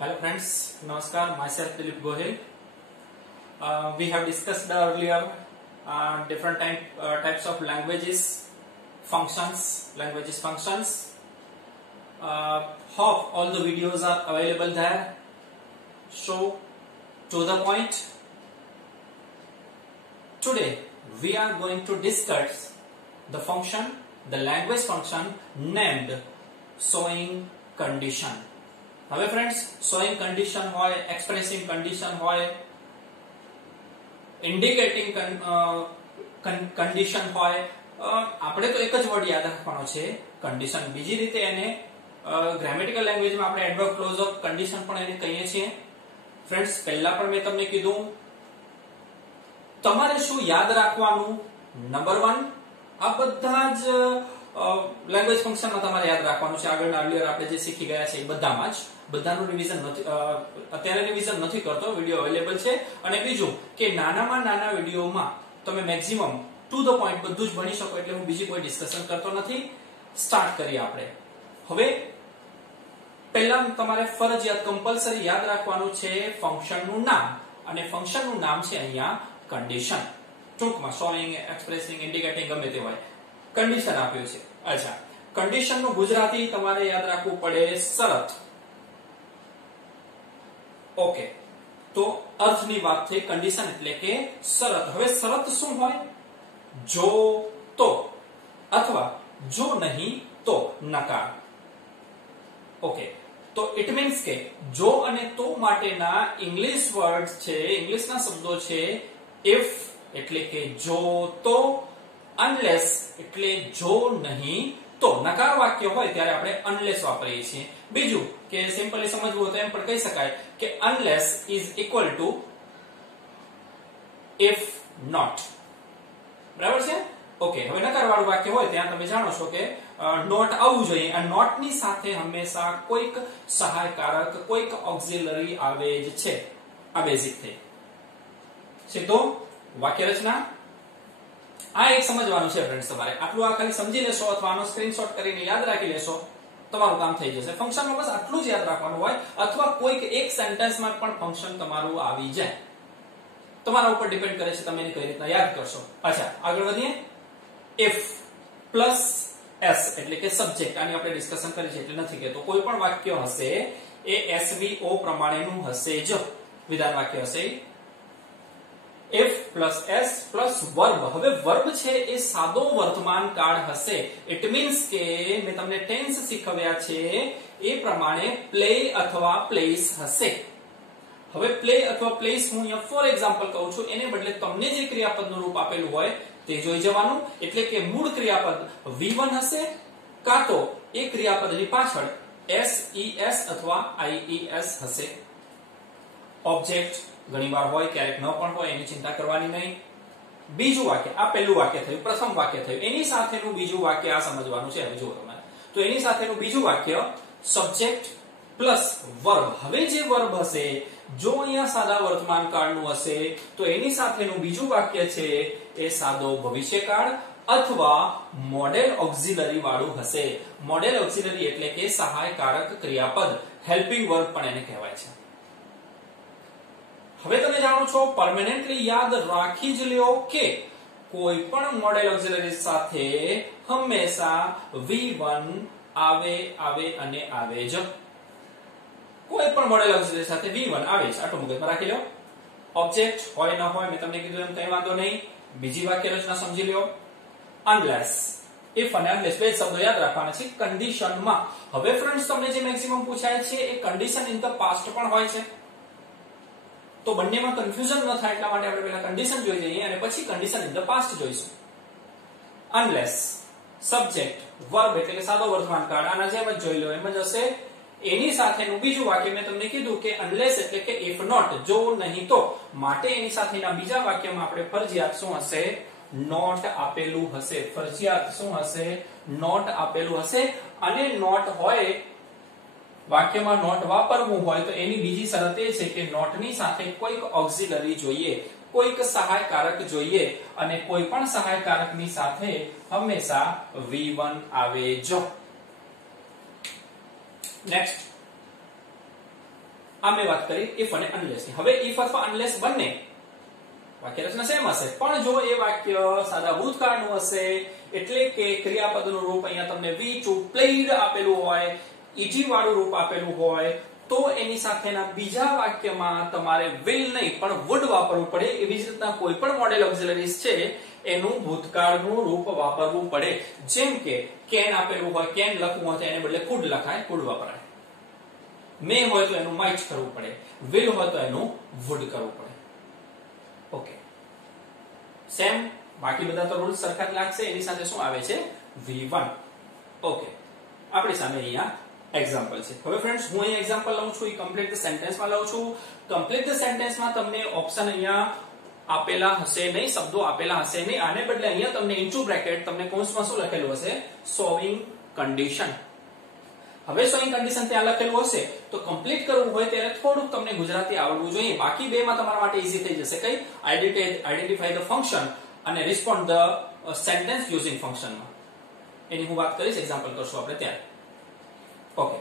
Hello friends, Namaskar, myself Dilip Gohil. We have discussed earlier different types of languages, functions. Hope all the videos are available there. So, to the point, today we are going to discuss the language function named showing condition. હવે friends showing condition હોય, expressing condition હોય, indicating condition હોય, આપણે તો એક જ word યાદ રાખવાનો છે કન્ડિશન. બીજી રીતે એને ગ્રામેટિકલ લેંગ્વેજમાં આપણે એડવર્બ ક્લોઝ ઓફ કન્ડિશન પણ એને કહીએ છીએ. ફ્રેન્ડ્સ પહેલા પણ મેં તમને કીધું તમારે શું યાદ રાખવાનું. નંબર 1, આ બધા જ લેંગ્વેજ ફંક્શનમાં તમારે યાદ રાખવાનું છે. આગળના અર્લિયર આપણે જે શીખી ગયા છે એ બધામાં જ. બધાનું રિવિઝન નથી, અત્યારે રિવિઝન નથી કરતો, વિડિયો અવેલેબલ છે. અને બીજું કે નાનામાં નાના વિડિયોમાં તમે મેક્સિમમ ટુ ધ પોઈન્ટ બધું જ ભણી શકો, એટલે હું બીજી કોઈ ડિસ્કશન કરતો નથી. સ્ટાર્ટ કરીએ આપણે. હવે પહેલા તમારે ફરજિયાત કમ્પલસરી યાદ રાખવાનું છે ફંક્શનનું નામ, અને ફંક્શનનું નામ છે અહીંયા કન્ડિશન. ટૂંકમાં શોઈંગ, એક્સપ્રેસિંગ, ઇન્ડિકેટિંગ ગમે તે હોય, કન્ડિશન આપ્યું છે. અચ્છા, કન્ડિશનનું ગુજરાતી તમારે યાદ રાખવું પડે શરત. ઓકે, તો અર્થની વાત થઈ. કન્ડિશન એટલે કે શરત. હવે શરત શું હોય? જો તો, અથવા જો નહીં તો નકાર. ઓકે, તો ઇટ મીન્સ કે જો અને તો માટેના ઇંગ્લિશ વર્ડ છે, ઇંગ્લિશના શબ્દો છે ઇફ એટલે કે જો તો, અનલેસ એટલે જો નહીં તો. નકાર વાક્ય હોય ત્યારે આપણે અનલેસ વાપરીએ છીએ. બીજું કે સિમ્પલી સમજવું હોય તો એમ પણ કહી શકાય કે unless is equal to if not. બરાબર છે? ઓકે, હવે નકાર વાળું વાક્ય હોય ત્યાં તમે જાણો છો કે નોટ આવવું જોઈએ. આ નોટ ની સાથે હંમેશા કોઈક સહાયકારક, કોઈક ઓક્સિલરી આવે જ છે. આ બેઝિક થઈ. સીધો વાક્ય રચના. આ એક સમજવાનું છે ફ્રેન્ડ્સ તમારે. આટલું આ ખાલી સમજી લેશો અથવા આનો સ્ક્રીનશોટ કરીને યાદ રાખી લેશો, તમારું કામ થઈ જશે. ફંક્શનમાં બસ આટલું જ યાદ રાખવાનું હોય, અથવા કોઈક એક સેન્ટેન્સમાં પણ ફંક્શન તમારું આવી જાય. તમારા ઉપર ડિપેન્ડ કરે છે તમે એને કઈ રીતના યાદ કરશો. અચ્છા, આગળ વધીએ. ઇફ પ્લસ એસ એટલે કે સબ્જેક્ટ. આની આપણે ડિસ્કશન કરી છે એટલે નથી કહેતો. કોઈ પણ વાક્ય હશે એ એસવીઓ પ્રમાણેનું હશે જ, વિધાન વાક્ય હશે. if plus s plus verb. હવે વર્બ છે એ સાદો વર્તમાન કાળ હશે. ઇટ મીન્સ કે મેં તમને ટેન્સ શીખવ્યા છે એ પ્રમાણે પ્લે અથવા પ્લેસ હશે. હવે પ્લે અથવા પ્લેસ હું અહીંયા ફોર એક્ઝામ્પલ કહું છું, એને બદલે તમને જે ક્રિયાપદનું રૂપ આપેલું હોય તે જોઈ જવાનું. એટલે કે મૂળ ક્રિયાપદ V1 હશે, કાં તો એ ક્રિયાપદની પાછળ SES અથવા IES હશે. ઓબ્જેક્ટ ઘણીવાર હોય, ક્યારેક ન પણ હોય, એની ચિંતા કરવાની નહીં. બીજું વાક્ય, આ પહેલું વાક્ય થયું, પ્રથમ વાક્ય થયું. એની સાથેનું બીજું વાક્ય આ સમજવાનું છે. હવે જુઓ તમે, તો એની સાથેનું બીજું વાક્ય સબ્જેક્ટ પ્લસ વર્બ. હવે જે વર્બ હશે, જો અહીંયા સાદા વર્તમાન કાળનું હશે તો એની સાથેનું બીજું વાક્ય છે એ સાદો ભવિષ્યકાળ અથવા મોડેલ ઓક્સિલરી વાળું હશે. મોડેલ ઓક્સિલરી એટલે કે સહાયકારક ક્રિયાપદ, હેલ્પિંગ વર્બ પણ એને કહેવાય છે. હવે તમે જાણો છો, પરમેનન્ટલી યાદ રાખી જ લ્યો કે કોઈ પણ મોડેલ ઓક્સિલરી સાથે હંમેશા V1 આવે અને આવે જ. કોઈ પણ મોડેલ ઓક્સિલરી સાથે V1 આવે છે, આટલું મગજમાં રાખી લો. ઓબ્જેક્ટ હોય ન હોય, મેં તમને કીધું એમ કઈ વાંધો નહીં. બીજી વાક્ય રચના સમજી લ્યો. અનલેસ, ઇફ અને અનલેસ બે શબ્દો યાદ રાખવાના છે કન્ડિશનમાં. હવે ફ્રેન્ડ્સ તમને જે મેક્સિમમ પૂછાય છે એ કન્ડિશન ઇન ધ પાસ્ટ પણ હોય છે, તો બંનેમાં કન્ફ્યુઝન ન થાય એટલા માટે આપણે પહેલા કન્ડિશન જોઈ લઈએ અને પછી કન્ડિશન ઇન ધ પાસ્ટ જોઈશું. અનલેસ, સબ્જેક્ટ, વર્બ એટલે કે સાદો વર્તમાન કાળ, આના જેમ જ જોઈ લો, એમ જ હશે. એની સાથેનું બીજું વાક્ય મેં તમને કીધું કે અનલેસ એટલે કે ઇફ નોટ, જો નહીં તો. માટે એની સાથેના બીજા વાક્યમાં આપણે ફરજિયાત શું હશે? નોટ આપેલું હશે. ફરજિયાત શું હશે? નોટ આપેલું હશે. અને નોટ હોય, વાક્યમાં નોટ વાપરવું હોય તો એની બીજી શરત એ છે કે નોટની સાથે કોઈક ઓક્સિલરી જોઈએ, કોઈક સહાયકારક જોઈએ, અને કોઈ પણ સહાયકારકની સાથે હંમેશા V1 આવે જ. નેક્સ્ટ, આ મેં વાત કરી ઇફ અને અનલેસ ની. હવે ઇફ અથવા અનલેસ બંને વાક્ય રચના સેમ હશે, પણ જો એ વાક્ય સાદા ભૂતકાળનું હશે, એટલે કે ક્રિયાપદનું રૂપ અહીંયા તમને વી ટુ પ્લેડ આપેલું હોય, ઈજી વાળું રૂપ આપેલું હોય, તો એની સાથેના બીજા વાક્યમાં તમારે વિલ નહીં પણ વુડ વાપરવું પડે. એવી જ રીતના કોઈ પણ મોડેલ ઓક્સિલરીઝ છે એનું ભૂતકાળનું રૂપ વાપરવું પડે. જેમ કે કેન આપેલું હોય, કેન લખવું હોય તો એને બદલે કુડ લખાય, કુડ વપરાય. મે હોય તો એનું માઇટ કરવું પડે, વિલ હોય તો એનું વુડ કરવું પડે. ઓકે, સેમ બાકી બધા તો રૂલ્સ સરખા જ લાગશે. એની સાથે શું આવે છે? V1. ઓકે, આપણી સામે અહીંયા એક્ઝામ્પલ છે. હવે ફ્રેન્ડ્સ, હું અહીંયા એક્ઝામ્પલ લઉં છું, એ કમ્પ્લીટ ધ સેન્ટેન્સમાં લઉં છું. કમ્પ્લીટ ધ સેન્ટેન્સમાં તમને ઓપ્શન અહીંયા આપેલા હશે નહીં, શબ્દો આપેલા હશે નહીં. આને બદલે અહીંયા તમને ઇન્ટુ બ્રેકેટ તમને કૌંસમાં શું લખેલું હશે? સોઇંગ કન્ડિશન. હવે સોઇંગ કન્ડિશન ત્યાં લખેલું હશે તો કમ્પ્લીટ કરવું હોય ત્યારે થોડુંક તમને ગુજરાતી આવડવું જોઈએ. બાકી બેમાં તમારા માટે ઈઝી થઈ જશે. કઈ? આઈડેન્ટિફાઈ ધ ફંક્શન અને રિસ્પોન્ડ ધ સેન્ટેન્સ યુઝિંગ ફંક્શનમાં. એની હું વાત કરીશ, એક્ઝામ્પલ કરશું આપણે ત્યારે. Okay,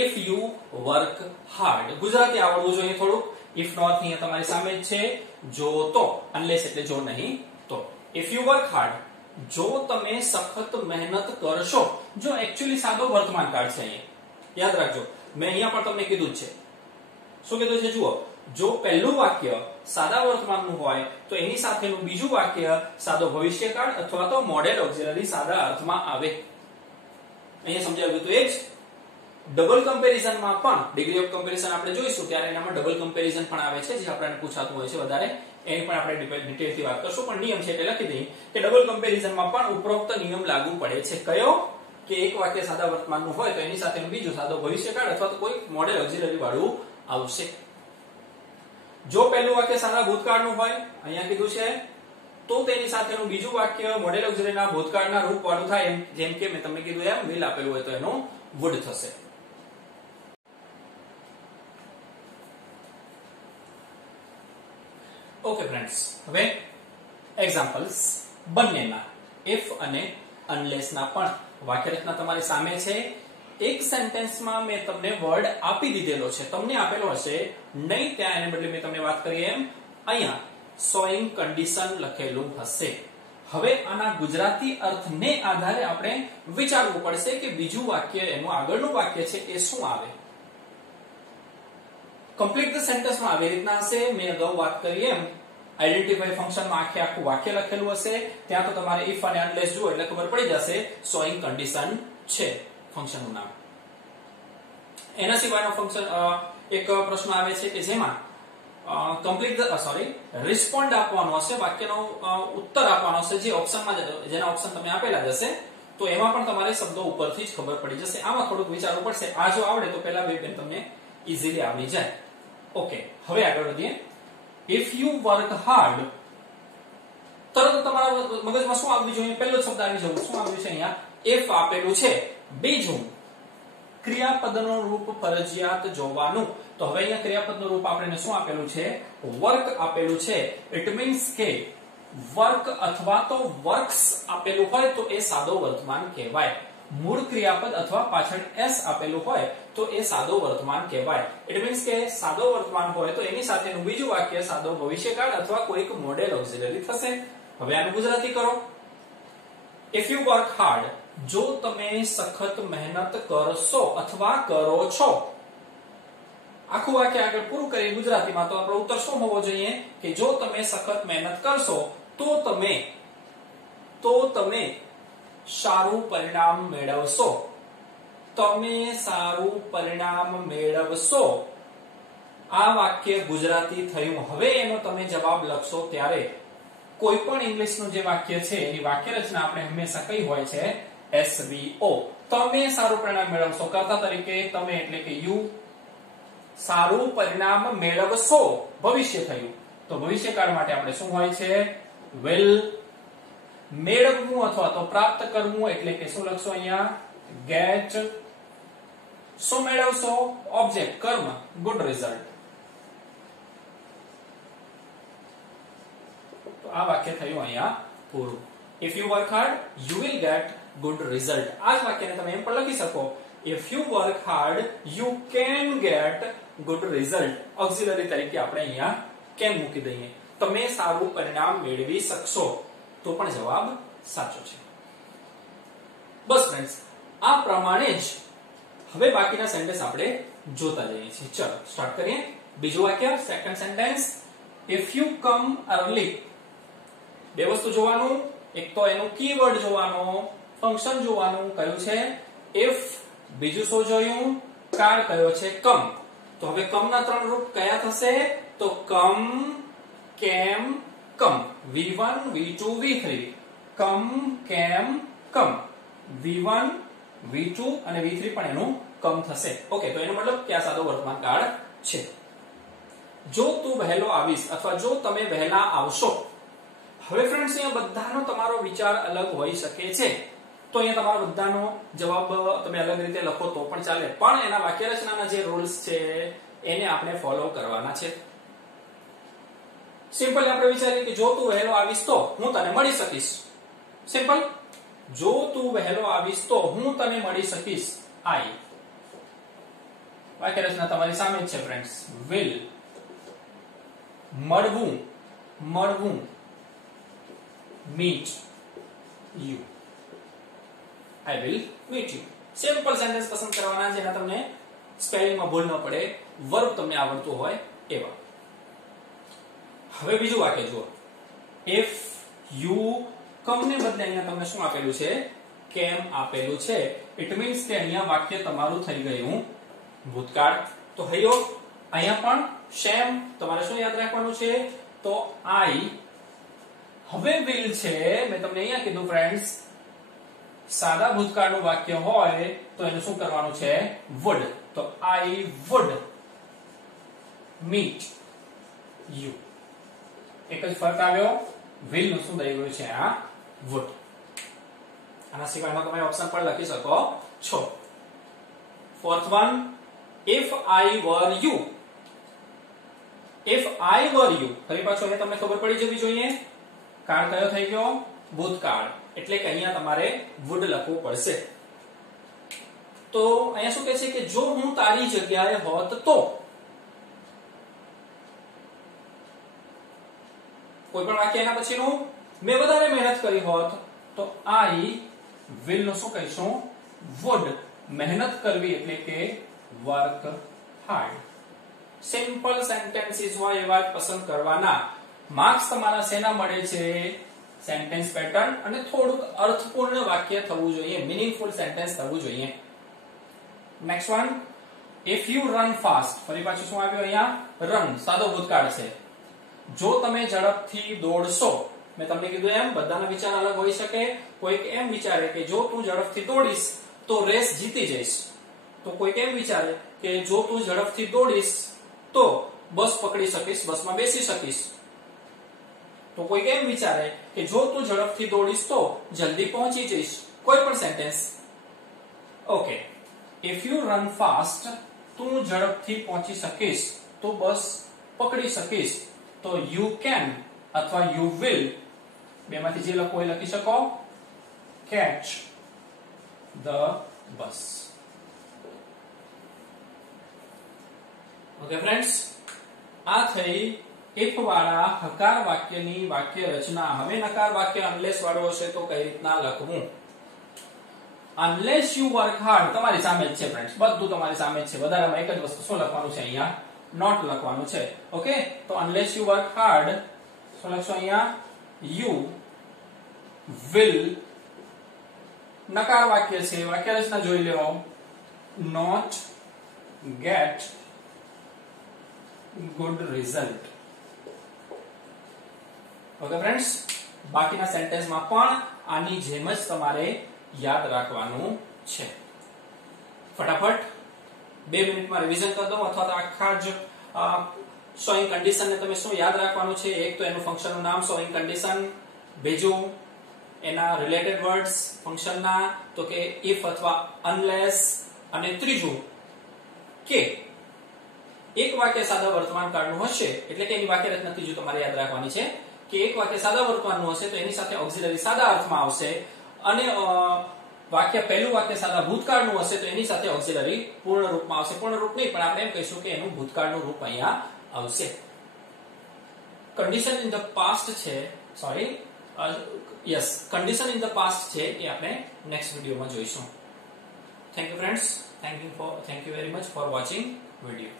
if you work hard. Gujarati આવડવું જોઈએ થોડુંક. ઇફ નોટ અહીંયા તમારી સામે જ છે. જો તો, અનલેસ એટલે જો નહીં તો. ઇફ યુ વર્ક હાર્ડ, જો તમે સખત મહેનત કરશો. જો એકચ્યુઅલી સાદો વર્તમાન કાળ છે અહીંયા, યાદ રાખજો. મેં અહીંયા પણ તમને કીધું જ છે. શું કીધું છે? જુઓ, જો પહેલું વાક્ય સાદા વર્તમાનનું હોય તો એની સાથેનું બીજું વાક્ય સાદો ભવિષ્યકાળ અથવા તો મોડેલ ઓક્સિલરી સાદા અર્થમાં આવે. અહીંયા સમજાવ્યું તો એ જ. ડબલ કમ્પેરિઝનમાં પણ ડિગ્રી ઓફ કમ્પેરિઝન આપણે જોઈશું ત્યારે એનામાં ડબલ કમ્પેરિઝન પણ આવે છે, જે આપણને પૂછાતું હોય છે વધારે. એની પણ આપણે ડિટેલથી વાત કરશું, પણ નિયમ છે એટલે લખી દઈએ કે ડબલ કમ્પેરિઝનમાં પણ ઉપરોક્ત નિયમ લાગુ પડે છે. કયો? કે એક વાક્ય સાદા વર્તમાનનું હોય તો એની સાથેનું બીજું સાદો ભવિષ્યકાળ અથવા તો કોઈ મોડેલ ઓક્સિલરી વાળું આવશે. જો પહેલું વાક્ય સાદા ભૂતકાળનું હોય, અહીંયા કીધું છે, તો તેની સાથેનું બીજું વાક્ય મોડેલ ઓક્સિલરીના ભૂતકાળના રૂપ વાળું થાય. જેમ કે મેં તમને કીધું એમ વિલ આપેલું હોય તો એનું વુડ થશે. ઓકે ફ્રેન્ડ્સ, હવે એક્ઝામ્પલ્સ બંનેના ઇફ અને અનલેસ ના પણ વાક્ય રચના તમારી સામે છે. એક સેન્ટેન્સમાં મેં તમને વર્ડ આપી દીધેલો છે, તમને આપેલો હશે નહીં, ત્યાં એને બદલે મેં તમને વાત કરી એમ અહીંયા સોઇંગ કન્ડિશન લખેલું હશે. હવે આના ગુજરાતી અર્થને આધારે આપણે વિચારવું પડશે કે બીજું વાક્ય, એનું આગળનું વાક્ય છે એ શું આવે. કમ્પ્લીટ ધ સેન્ટેન્સમાં આવી રીતના હશે. મેં અગાઉ વાત કરી એમ આઈડેન્ટિફાઈ ફંક્શનમાં આખું વાક્ય લખેલું હશે. ત્યાં તો તમારે ઇફ અને અનલેસ જુઓ એટલે ખબર પડી જશે સોઇંગ કન્ડિશન છે ફંક્શનનું નામ. એના સિવાયનો ફંક્શન એક પ્રશ્ન આવે છે કે જેમાં રિસ્પોન્ડ આપવાનો હશે, વાક્યનો ઉત્તર આપવાનો હશે, જે ઓપ્શનમાં જેના ઓપ્શન તમે આપેલા જશે. તો એમાં પણ તમારે શબ્દો ઉપરથી જ ખબર પડી જશે. આમાં થોડુંક વિચારવું પડશે. આ જો આવડે તો પહેલા બે તમને ઈઝીલી આવડી જાય. ઓકે, હવે આગળ વધીએ. ઇફ યુ વર્ક હાર્ડ, તરત તમારા મગજમાં શું આવવું જોઈએ? પહેલો શબ્દ આવી જવું. શું આવ્યું છે અહીંયા? ઇફ આપેલું છે. બીજું ક્રિયાપદનું રૂપ ફરજિયાત જોવાનું. તો હવે અહીંયા ક્રિયાપદનું રૂપ આપણે શું આપેલું છે? વર્ક આપેલું છે. ઇટ મીન્સ કે વર્ક અથવા તો વર્ક્સ આપેલું હોય તો એ સાદો વર્તમાન કહેવાય. મૂળ ક્રિયાપદ અથવા પાછળ s આપેલું હોય તો એ સાદો વર્તમાન કહેવાય. ઇટ મીન્સ કે સાદો વર્તમાન હોય તો એની સાથેનું બીજું વાક્ય સાદો ભવિષ્યકાળ અથવા કોઈક મોડેલ ઓક્સિલરી થશે. હવે આનું ગુજરાતી કરો. ઇફ યુ વર્ક હાર્ડ, જો તમે સખત મહેનત કરશો અથવા કરો છો. આખું વાક્ય આગળ પૂરું કરી ગુજરાતીમાં તો આપણો ઉત્તર શું હોવો જોઈએ? કે જો તમે સખત મહેનત કરશો તો તમે સારું પરિણામ મેળવશો. તમે સારું પરિણામ મેળવશો. આ વાક્ય ગુજરાતી થયું. હવે એનો તમે જવાબ લખશો ત્યારે કોઈ પણ ઇંગ્લિશનું જે વાક્ય છે એની વાક્ય રચના આપણે હંમેશા કઈ હોય છે? SVO. તમે સારું પરિણામ મેળવશો. કર્તા તરીકે તમે એટલે કે યુ. સારું પરિણામ મેળવશો, ભવિષ્ય થયું. તો ભવિષ્યકાળ માટે આપણે શું હોય છે? will. મેળવવું અથવા તો પ્રાપ્ત કરવું એટલે કે શું લખશો અહીંયા? get. શું મેળવશો? ઓબ્જેક્ટ, કર્મ, good result. તો આ વાક્ય થયું અહીંયા પૂરું. If you work hard, you will get good result. આ જ વાક્યને તમે એમ પણ લખી શકો if you work hard you can get good result. Auxiliary તરીકે આપણે અહીંયા can મૂકી દઈએ. તમે સારું પરિણામ મેળવી શકશો, તો પણ જવાબ સાચો છે. બસ ફ્રેન્ડ્સ, આ પ્રમાણે જ હવે બાકીના સેન્ટેન્સ આપણે જોતા જઈએ છીએ. ચલો સ્ટાર્ટ કરીએ. બીજું વાક્ય, second sentence, if you come early. બે વસ્તુ જોવાનું, એક તો એનું કીવર્ડ જોવાનો, ફંક્શન જોવાનું, કયું છે if, બીજું શું જોયું, કાર કયો છે કમ. તો હવે કમ ના ત્રણ રૂપ કયા થશે? તો કમ, કેમ, કમ. V1 V2 V3 કમ, કેમ, કમ. V1 V2 અને V3 પણ એનું કમ થશે. ઓકે, તો એનો મતલબ કે આ સાદો વર્તમાન કાળ છે. જો તું વહેલો આવીશ અથવા જો તમે વહેલા આવશો. હવે ફ્રેન્ડ્સ, અહીંયા બધાનો તમારો વિચાર અલગ હોઈ શકે છે, તો અહીંયા તમારા બધાનો જવાબ તમે અલગ રીતે લખો તો પણ ચાલે, પણ એના વાક્ય રચનાના જે રૂલ્સ છે એને આપણે ફોલો કરવાના છે. સિમ્પલ આપણે વિચારીએ કે જો તું વહેલો આવીશ તો હું તને મળી શકીશ. સિમ્પલ, જો તું વહેલો આવીશ તો હું તને મળી શકીશ. આઈ, વાક્ય રચના તમારી સામે જ છે ફ્રેન્ડ્સ. વિલ, મળવું, મળવું. meet you, I will meet you. Simple sentence પસંદ કરવાના જેના તમને સ્પેલિંગમાં ભૂલ ન પડે, વર્બ તમને આવડતું હોય એવા. હવે બીજું વાક્ય જુઓ. if you come ને બદલે અહીંયા તમને શું આપેલું છે? કેમ આપેલું છે. ઇટ મીન્સ કે અહીંયા વાક્ય તમારું થઈ ગયું ભૂતકાળ. તો અહીંયા પણ સેમ તમારે શું યાદ રાખવાનું છે? તો I. હવે will છે, મેં તમને અહીંયા કીધું ફ્રેન્ડ્સ, સાદા ભૂતકાળનું વાક્ય હોય તો એનું શું કરવાનું છે? would. તો I would meet you. એક જ ફરક આવ્યો, will નું શું થઈ ગયું છે? આ would. આના સિવાયનો તમે ઓપ્શન પણ લખી શકો છો. Fourth one, if I were you. if I were you, ફરી પાછું હવે તમને ખબર પડી જવી જોઈએ કાળ કયો થઈ ગયો? ભૂતકાળ. એટલે કે અહીંયા તમારે would લખવું પડશે. તો અહીંયા શું કહે છે કે જો હું તારી જગ્યાએ હોત તો. કોઈ પણ વાક્ય એના પછીનું, મેં વધારે મહેનત કરી હોત તો I will નું શું કહીશું? would. મહેનત કરવી એટલે કે work hard. સિમ્પલ સેન્ટેન્સીસ હોય એવા જ પસંદ કરવાના. માર્ક્સ તમારા શેના મળે છે? સેન્ટેન્સ પેટર્ન અને થોડુંક અર્થપૂર્ણ વાક્ય થવું જોઈએ, મીનિંગફુલ સેન્ટેન્સ થવું જોઈએ. Next one, if you run fast. ફરી પાછું શું આવ્યું અહીંયા? રન, સાદો ભૂતકાળ છે. જો તમે ઝડપથી દોડશો. મેં તમને કીધું એમ બધાના વિચાર અલગ હોઈ શકે. કોઈક એમ વિચારે કે જો તું ઝડપથી દોડીશ તો રેસ જીતી જઈશ. તો કોઈક એમ વિચારે કે જો તું ઝડપથી દોડીશ તો બસ પકડી શકીશ, બસમાં બેસી શકીશ. તો કોઈ એમ વિચારે કે જો તું ઝડપથી દોડીશ તો જલ્દી પહોંચી જઈશ. કોઈ પણ sentence. Okay, if you run fast, તું ઝડપથી પહોંચી શકીશ તો બસ પકડી શકીશ. તો you can અથવા you will, બેમાંથી જે લખો એ લખી શકો. catch the bus. Okay friends, આ થઈ if વાળા હકાર વાક્યની વાક્ય રચના. હવે નકાર વાક્ય unless વાળો હશે તો કઈ રીતના લખવું? unless you work hard તમારી સામે જ છે ફ્રેન્ડ્સ, બધું તમારી સામે જ છે. વધારામાં એક જ વસ્તુ શું લખવાનું છે? અહીંયા not લખવાનું છે. ઓકે, તો unless you work hard શું લખશો અહીંયા? you will. નકાર વાક્ય છે, વાક્ય રચના જોઈ લો. not get good result. Okay friends, બાકીના સેન્ટેન્સમાં પણ આની જેમ જ તમારે યાદ રાખવાનું છે. ફટાફટ 2 મિનિટમાં રિવિઝન કરી દો, અથવા તો આખા જ શોઈંગ કન્ડિશન ને તમે શું યાદ રાખવાનું છે? એક તો એનું ફંક્શનનું નામ શોઈંગ કન્ડિશન, બીજું એના રિલેટેડ વર્ડ્સ ફંક્શનના, તો કે if અથવા unless, અને ત્રીજું કે એક વાક્ય સાદા વર્તમાન કાળનું હશે એટલે કે એની વાક્ય રચના ત્રીજું તમારે યાદ રાખવાની છે કે એક વાક્ય સાદા વર્તમાનનું હશે તો એની સાથે ઓક્સિલરી સાદા અર્થમાં આવશે, અને વાક્ય પહેલું વાક્ય સાદા ભૂતકાળનું હશે તો એની સાથે ઓક્સિલરી પૂર્ણ રૂપમાં આવશે. પૂર્ણ રૂપ નહીં, પણ આપણે એમ કહીશું કે એનું ભૂતકાળનું રૂપ અહીંયા આવશે. કન્ડિશન ઇન ધ પાસ્ટ છે, sorry yes, condition in the past છે એ આપણે નેક્સ્ટ વિડીયોમાં જોઈશું. Thank you friends, thank you very much for watching video.